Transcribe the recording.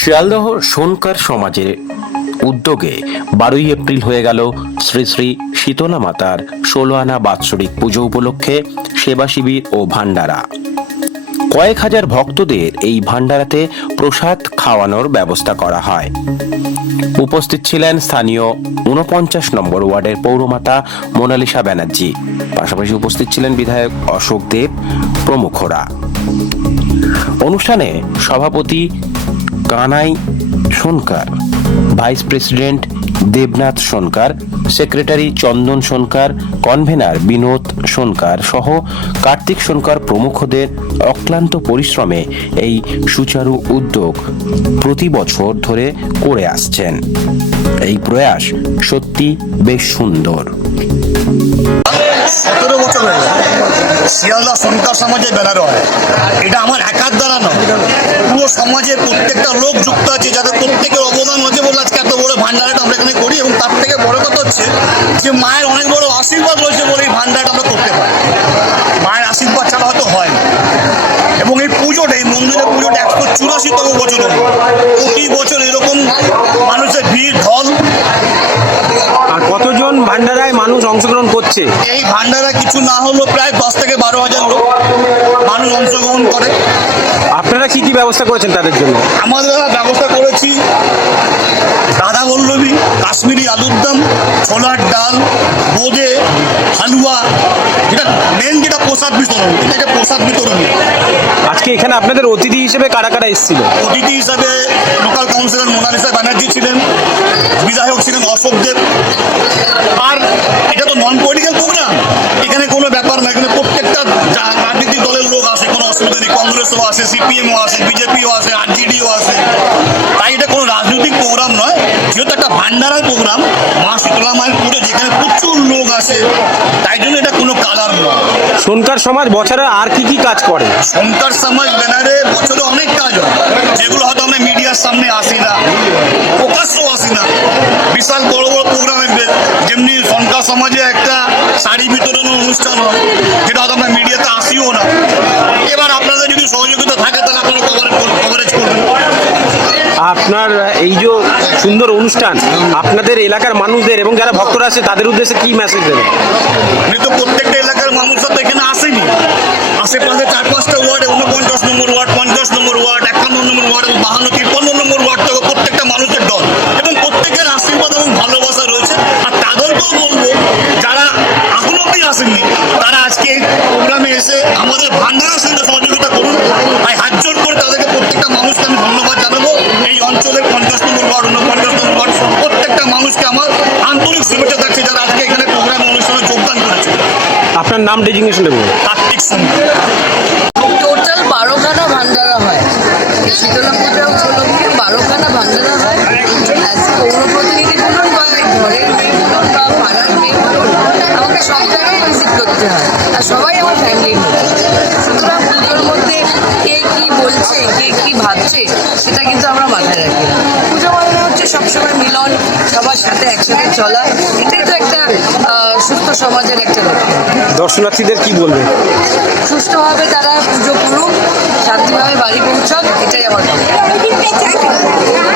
শিয়ালদহ সোনকার সমাজের উদ্যোগে বারোই এপ্রিল হয়ে গেল শ্রী শ্রী শীতলা মাতার ষোলো আনা বাৎসরিক পুজো উপলক্ষে সেবা শিবির ও ভান্ডারা কয়েক হাজার ভক্তদের এই ভান্ডারাতে প্রসাদ খাওয়ানোর ব্যবস্থা করা হয়। উপস্থিত ছিলেন স্থানীয় উনপঞ্চাশ নম্বর ওয়ার্ডের পৌরমাতা মোনালিসা ব্যানার্জি। পাশাপাশি উপস্থিত ছিলেন বিধায়ক অশোক দেব প্রমুখরা। অনুষ্ঠানে সভাপতি Kanai Sonkar, vice president Debnath Sonkar, secretary Chandan Sonkar, convener Binod Sonkar সহ কার্তিক সোনকার প্রমুখদের অক্লান্ত পরিশ্রমে এই সুচারু উদ্যোগ প্রতি বছর ধরে করে আসছেন। এই প্রয়াস সত্যি বেশ সুন্দর। শিয়ালদা সন্তার সমাজে ব্যানার হয়। এটা আমার একার দ্বারা সমাজের প্রত্যেকটা লোক যুক্ত আছে, যাদের প্রত্যেকের অবদান আছে বলে আজকে এত বড় ভান্ডারটা আমরা এখানে করি এবং তার থেকে বড় কথা হচ্ছে যে মায়ের অনেক বড় আশীর্বাদ রয়েছে বলে এই ভান্ডারটা আমরা করতে পারি। মায়ের আশীর্বাদ ছাড়া হয়তো হয় না। এবং এই পুজোটা, এই মন্দিরের পুজোটা একশো চুরাশিতম বছর প্রতি বছর এরকম মানুষের ভিড়, ঢল ভান্ডারায় মানুষ অংশগ্রহণ করছে। এই ভান্ডারা কিছু না হলো প্রায় দশ থেকে বারো হাজার লোক মানুষ অংশগ্রহণ করে। আপনারা কি কি ব্যবস্থা করেছেন তাদের জন্য? আমাদের ব্যবস্থা করেছি রাধা বল্লভী কাশ্মীরি আলুর দম ছোলার ডাল বোঁদে হালুয়া যেটা মেন যেটা প্রসাদ বিতরণ এটা প্রসাদ বিতরণ। আজকে এখানে আপনাদের অতিথি হিসেবে কারা কারা এসেছিল? অতিথি হিসাবে লোকাল কাউন্সিলর মোনালিসা ব্যানার্জি ছিলেন বিধায়ক ছিলেন অশোক দেব আর এটা তো নন পলিটিক্যাল প্রোগ্রাম এখানে কোনো ব্যাপার না এখানে প্রত্যেকটা যা- রাজনৈতিক দলের লোক আসে কোনো অসুবিধা নেই কংগ্রেসও আসে সিপিএমও আছে বিজেপিও আসে আরজেডিও আসে তাই এটা কোনো রাজনৈতিক প্রোগ্রাম নয় যেহেতু একটা ভান্ডারার প্রোগ্রাম মা শীতলা মায়ের পুজো যেখানে প্রচুর লোক আসে তাই জন্য এটা কোনো কালার নয়। সোনকার সমাজ বছরে আর কি কি কাজ করে? শঙ্কর সমাজ ব্যানারে বছরে অনেক কাজ হয় যেগুলো হয়তো আমরা মিডিয়ার সামনে আসি না প্রকাশ্যও আসি না। বিশাল বড় বড় প্রোগ্রাম যেমনি শঙ্কর সমাজে একটা শাড়ি বিতরণের অনুষ্ঠান হয় যেটা হয়তো আমরা মিডিয়াতে আসিও না এবার আপনাদের যদি সহযোগিতা থাকে তাহলে আপনারা কভারেজ কভারেজ করবেন আপনার এই যে সুন্দর অনুষ্ঠান, আপনাদের এলাকার মানুষদের এবং যারা ভক্তরা আছে, তাদের উদ্দেশ্যে কি মেসেজ দেবেন? আমি তো প্রত্যেকটা এলাকার মানুষরা তো এখানে আসেনি। আশেপাশে চার পাঁচটা ওয়ার্ড উনপঞ্চাশ নম্বর ওয়ার্ড, পঞ্চাশ নম্বর ওয়ার্ড, একান্ন নম্বর ওয়ার্ড এবং বাহান্ন, তিপ্পান্ন নম্বর ওয়ার্ড থেকে প্রত্যেকটা মানুষের দল এবং প্রত্যেকের আশীর্বাদ এবং ভালোবাসা রয়েছে। আর তাদেরকেও বলব, যারা এখন অব্দি আসেননি, তারা আজকে এই প্রোগ্রামে এসে আমাদের ভান্ডারের সঙ্গে সহযোগিতা নাম ডেজিগনেশন দেবেন কার্তিক সঙ্গে টোটাল বারোখানা ভান্ডারা হয়। শীতলা পূজা উপলক্ষে বারোখানা ভান্ডারা হয়। অ্যাজ পৌর প্রতিনিধি বলুন বা ঘরের মেয়ে বলুন বা পাড়ার মেয়ে বলুন আমাকে সব জায়গায় ভিজিট করতে হয় আর সবাই আমার ফ্যামিলির মধ্যে সুতরাং পুজোর মধ্যে কে কি বলছে কে কি ভাবছে সেটা কিন্তু আমরা মাথায় রাখি না। পুজো মানে হচ্ছে সবসময় মিলন সবার সাথে একসাথে চলা। এটাই সুস্থ সমাজের একটা লক্ষ্য দর্শনার্থীদের কি বলবেন সুস্থভাবে তারা পুজো করুক শান্তিভাবে বাড়ি পৌঁছক এটাই আমার কথা।